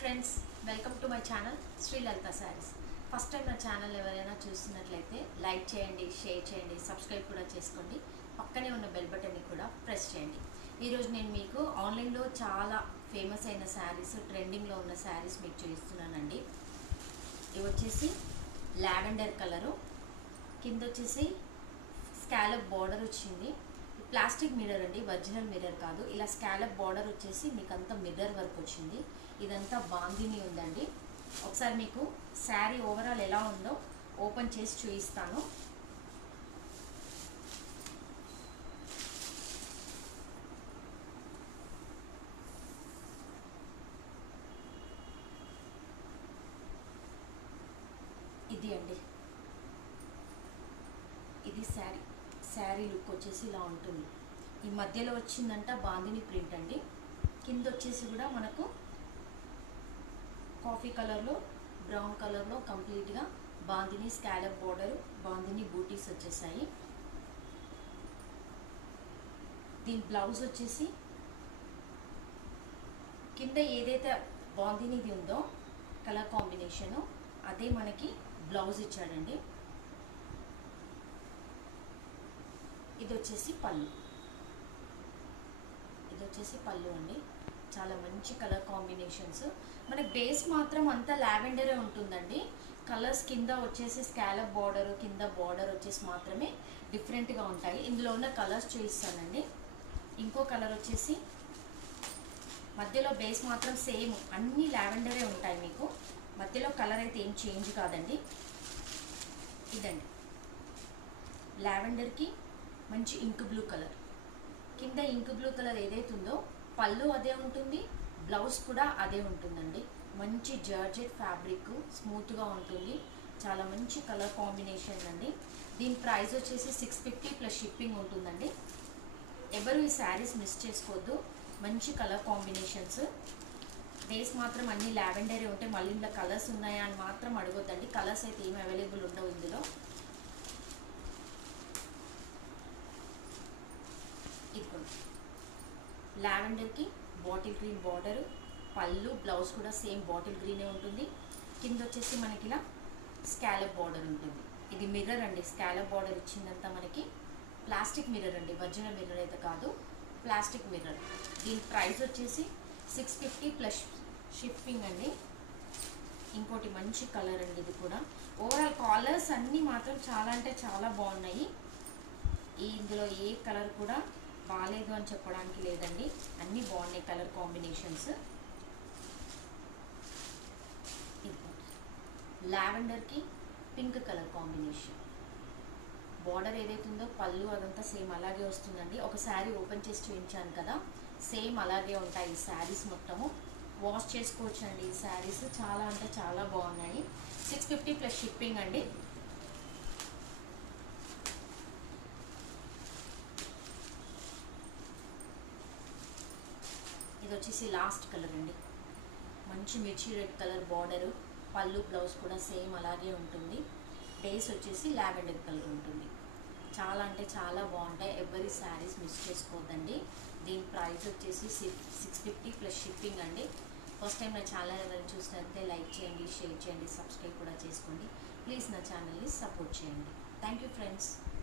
Friends, welcome to my channel Sri Lalitha sarees. First time నా channel ఎవరైనా చూస్తున్నట్లయితే లైక్ చేయండి, షేర్ చేయండి, సబ్స్క్రైబ్ కూడా చేసుకోండి. పక్కనే ఉన్న బెల్ బటన్ని కూడా ప్రెస్ చేయండి. ఈరోజు నేను మీకు ఆన్లైన్లో చాలా ఫేమస్ అయిన శారీస్, ట్రెండింగ్లో ఉన్న శారీస్ మీకు చూపిస్తున్నానండి. ఇవి వచ్చేసి లావెండర్ కలరు, కింద వచ్చేసి స్కాలప్ బార్డర్ వచ్చింది. ప్లాస్టిక్ మిర్రర్ అండి, ఒరిజినల్ మిర్రర్ కాదు. ఇలా స్కాలప్ బార్డర్ వచ్చేసి మీకు అంతా మిర్రర్ వర్క్ వచ్చింది. ఇదంతా బాందిని ఉందండి. ఒకసారి మీకు శారీ ఓవరాల్ ఎలా ఉందో ఓపెన్ చేసి చూపిస్తాను. ఇది అండి, ఇది శారీ లుక్ వచ్చేసి ఇలా ఉంటుంది. ఈ మధ్యలో వచ్చిందంట బాందిని ప్రింట్ అండి. కింద వచ్చేసి కూడా మనకు కాఫీ కలర్లో, బ్రౌన్ కలర్లో కంప్లీట్గా బాందిని స్కాలప్ బోర్డర్, బాందిని బూటీస్ వచ్చేసాయి. దీని బ్లౌజ్ వచ్చేసి కింద ఏదైతే బాందినిది ఉందో కలర్ కాంబినేషను అదే మనకి బ్లౌజ్ ఇచ్చాడండి. ఇది వచ్చేసి పళ్ళు అండి. చాలా మంచి కలర్ కాంబినేషన్స్. మనకి బేస్ మాత్రం అంతా లావెండరే ఉంటుందండి. కలర్స్ కింద వచ్చేసి స్కాలప్ బార్డర్, కింద బార్డర్ వచ్చేసి మాత్రమే డిఫరెంట్గా ఉంటాయి. ఇందులో ఉన్న కలర్స్ చూపిస్తానండి. ఇంకో కలర్ వచ్చేసి మధ్యలో బేస్ మాత్రం సేమ్ అన్ని లావెండరే ఉంటాయి. మీకు మధ్యలో కలర్ అయితే ఏం చేంజ్ కాదండి. ఇదండి లావెండర్కి మంచి ఇంక్ బ్లూ కలర్. కింద ఇంక్ బ్లూ కలర్ ఏదైతే ఉందో పళ్ళు అదే ఉంటుంది, బ్లౌజ్ కూడా అదే ఉంటుందండి. మంచి జార్జెట్ ఫ్యాబ్రిక్, స్మూత్గా ఉంటుంది. చాలా మంచి కలర్ కాంబినేషన్ అండి. దీని ప్రైస్ వచ్చేసి 650 ప్లస్ షిప్పింగ్ ఉంటుందండి. ఎవరు ఈ శారీస్ మిస్ చేసుకోవద్దు. మంచి కలర్ కాంబినేషన్స్. బేస్ మాత్రం అన్ని లావెండరే ఉంటాయి. మళ్ళీ ఇందులో కలర్స్ ఉన్నాయా అని మాత్రం అడగొద్దండి. కలర్స్ అయితే ఏమి అవైలబుల్ ఉండవు ఇందులో. ఇప్పుడు లావెండర్కి బాటిల్ గ్రీన్ బార్డర్, పళ్ళు, బ్లౌజ్ కూడా సేమ్ బాటిల్ గ్రీనే ఉంటుంది. కింద వచ్చేసి మనకి ఇలా స్కాలప్ బార్డర్ ఉంటుంది. ఇది మిర్రర్ అండి. స్కాలప్ బార్డర్ ఇచ్చిందంతా మనకి ప్లాస్టిక్ మిర్రర్ అండి, ఒరిజినల్ మిర్రర్ అయితే కాదు, ప్లాస్టిక్ మిర్రర్. దీని ప్రైస్ వచ్చేసి 650 ప్లస్ షిప్పింగ్ అండి. ఇంకోటి మంచి కలర్ అండి. ఇది కూడా ఓవరాల్ కలర్స్ అన్నీ మాత్రం చాలా అంటే చాలా బాగున్నాయి. ఇందులో ఏ కలర్ కూడా బాగాలేదు అని చెప్పడానికి లేదండి, అన్నీ బాగున్నాయి కలర్ కాంబినేషన్స్. లావెండర్కి పింక్ కలర్ కాంబినేషన్. బార్డర్ ఏదైతే ఉందో పళ్ళు అదంతా సేమ్ అలాగే వస్తుందండి. ఒక శారీ ఓపెన్ చేసి చూపించాను కదా, సేమ్ అలాగే ఉంటాయి ఈ శారీస్ మొత్తము. వాష్ చేసుకోవచ్చు అండి. ఈ శారీస్ చాలా అంటే చాలా బాగున్నాయి. 650 ప్లస్ షిప్పింగ్ అండి. ఇది వచ్చేసి లాస్ట్ కలర్ అండి. మంచి మిర్చి రెడ్ కలర్ బార్డరు, పళ్ళు, బ్లౌజ్ కూడా సేమ్ అలాగే ఉంటుంది. బేస్ వచ్చేసి లావెండర్ కలర్ ఉంటుంది. చాలా అంటే చాలా బాగుంటాయి. ఎవరి శారీస్ మిస్ చేసుకోవద్దండి. దీని ప్రైస్ వచ్చేసి 650 ప్లస్ షిప్పింగ్ అండి. ఫస్ట్ టైం నా ఛానల్ ఎవరైనా చూసినట్లయితే లైక్ చేయండి, షేర్ చేయండి, సబ్స్క్రైబ్ కూడా చేసుకోండి. ప్లీజ్ నా ఛానల్ని సపోర్ట్ చేయండి. Thank you friends.